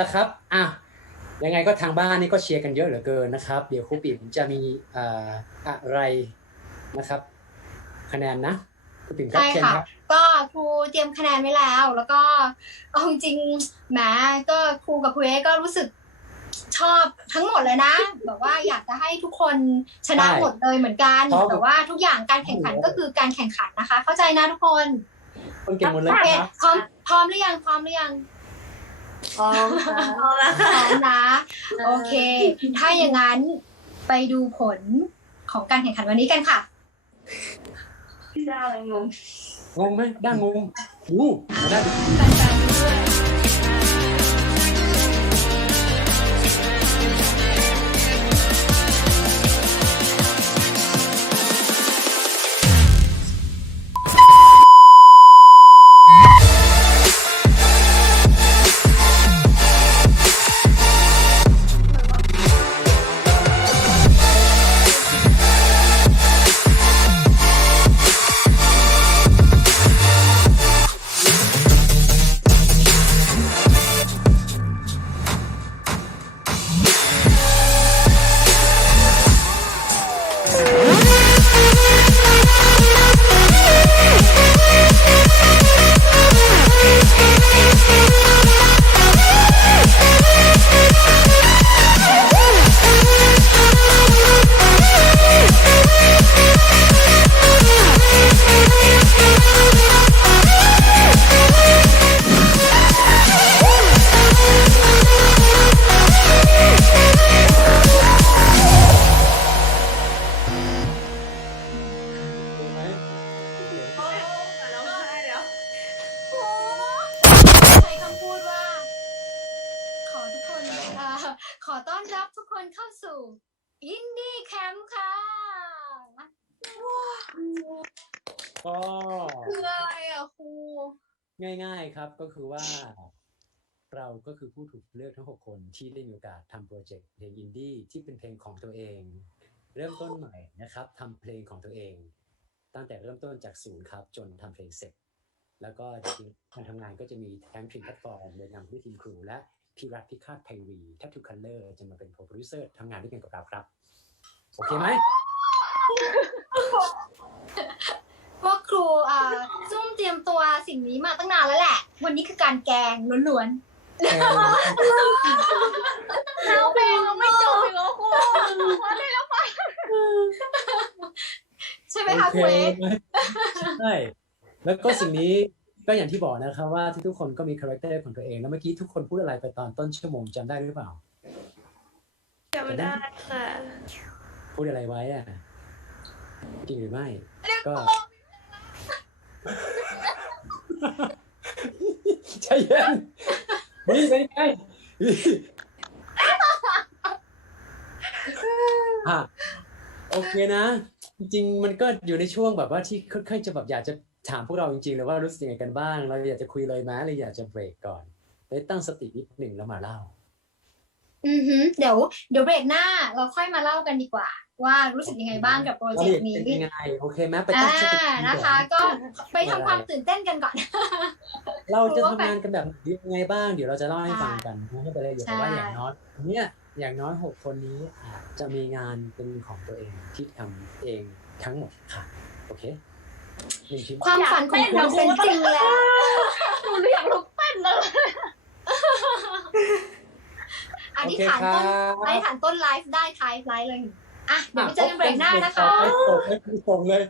ละครับอะยังไงก็ทางบ้านนี่ก็เชียร์กันเยอะเหลือเกินนะครับ เดี๋ยวครูปิ่มจะมีเอ่ออะไรนะครับ คะแนนนะครูปิ่มครับใช่เชิญค่ะครับก็ครูเตรียมคะแนนไว้แล้ว แล้วก็เอาจริงๆแหมก็ครูกับครูเอก็รู้สึกชอบทั้งหมดเลยนะแบบว่าอยากจะให้ทุกคนชนะใช่หมดเลยเหมือนกันเพราะแต่ว่าทุกอย่างการแข่งขันก็คือการแข่งขันนะคะ เข้าใจนะทุกคนคนเก่งหมดเลยโอเคครับพร้อมพร้อมหรือยังพร้อมหรือยัง พร้อมค่ะเอาละพร้อมนะโอเค ถ้าอย่างนั้นไปดูผลของการแข่งขันวันนี้กันค่ะพี่ดาวเลยงงงงไหมด้างงงอู้มาได้แฟน เข้าสู่อินดี้แคมป์ค่ะก็คืออะไรอะครูง่ายๆครับก็คือว่า เราก็คือผู้ถูกเลือกทั้ง 6 คนที่ได้มีโอกาสทำโปรเจกต์เพลงอินดี้ที่เป็นเพลงของตัวเอง เริ่มต้นใหม่นะครับทำเพลงของตัวเอง ตั้งแต่เริ่มต้นจากศูนย์ครับ จนทำเพลงเสร็จ แล้วก็จริงๆการทำงานก็จะมีทั้งทีมแพลตฟอร์มโดยนำด้วยทีมครูและ พี่รัฐพิฆาตไพรีทัตทูคัลเลอร์จะมาเป็นโปรดิวเซอร์ทำงานด้วยกันกับเราครับ โอเคไหมพวกครูอ่าซุ่มเตรียมตัวสิ่งนี้มาตั้งนานแล้วแหละ วันนี้คือการแกงล้วนเออแล้วเพลงยังไม่จบอีกแล้วครูว่าได้แล้วๆใช่ไหมคะโอครูเคเอ๊ะไหมใช่แล้วก็สิ่งนี้ ก็อย่างที่บอกนะครับว่าทุกๆคนก็มีคาแรคเตอร์ของตัวเอง แล้วเมื่อกี้ทุกคนพูดอะไรไปตอนต้นชั่วโมงจำได้หรือเปล่าจำได้ค่ะ พูดอะไรไว้อะจริงหรือไม่ ก็ ใจเย็นนี่เป็นไงอะโอเคนะ จริงๆมันก็อยู่ในช่วงแบบว่าที่ค่อนข้างจะแบบอยากจะถามพวกเราจริงๆเลยว่ารู้สึกยังไงกันบ้าง เราอยากจะคุยเลยไหมหรืออยากจะเบรกก่อนเลยตั้งสตินิดหนึ่งแล้วมาเล่า อือหือเดี๋ยวเดี๋ยวเบรกหน้าเราค่อยมาเล่ากันดีกว่า ว่ารู้สึกยังไงบ้างกับโปรเจกต์นี้เป็นยังไงโอเคไหมไปอ่าตั้งสติก่อนะคะ ก็ไปทำความตื่นเต้นกันก่อน เราจะทำงานกันแบบยังไงบ้าง เดี๋ยวเราจะเล่าให้ฟังกันไม่ให้ไปเลยเดี๋ยวแต่ว่าใช่อย่างน้อยเนี่ย อย่างน้อยหกคนนี้อาจจะมีงานเป็นของตัวเองที่ทำเองทั้งหมดค่ะ โอเคหนึ่งชิ้นความฝันของคุณเป็นจริงแล้วหนูอยากลุกเต้นเลยอันโอนี้เคฐานครัต้นบอันนี้ฐานต้นไลฟ์ได้ท้ายไลฟ์เลย อะ เดี๋ยวไปเจอกันเบรกหน้านะคะไม่ส่งไม่ส่งเลย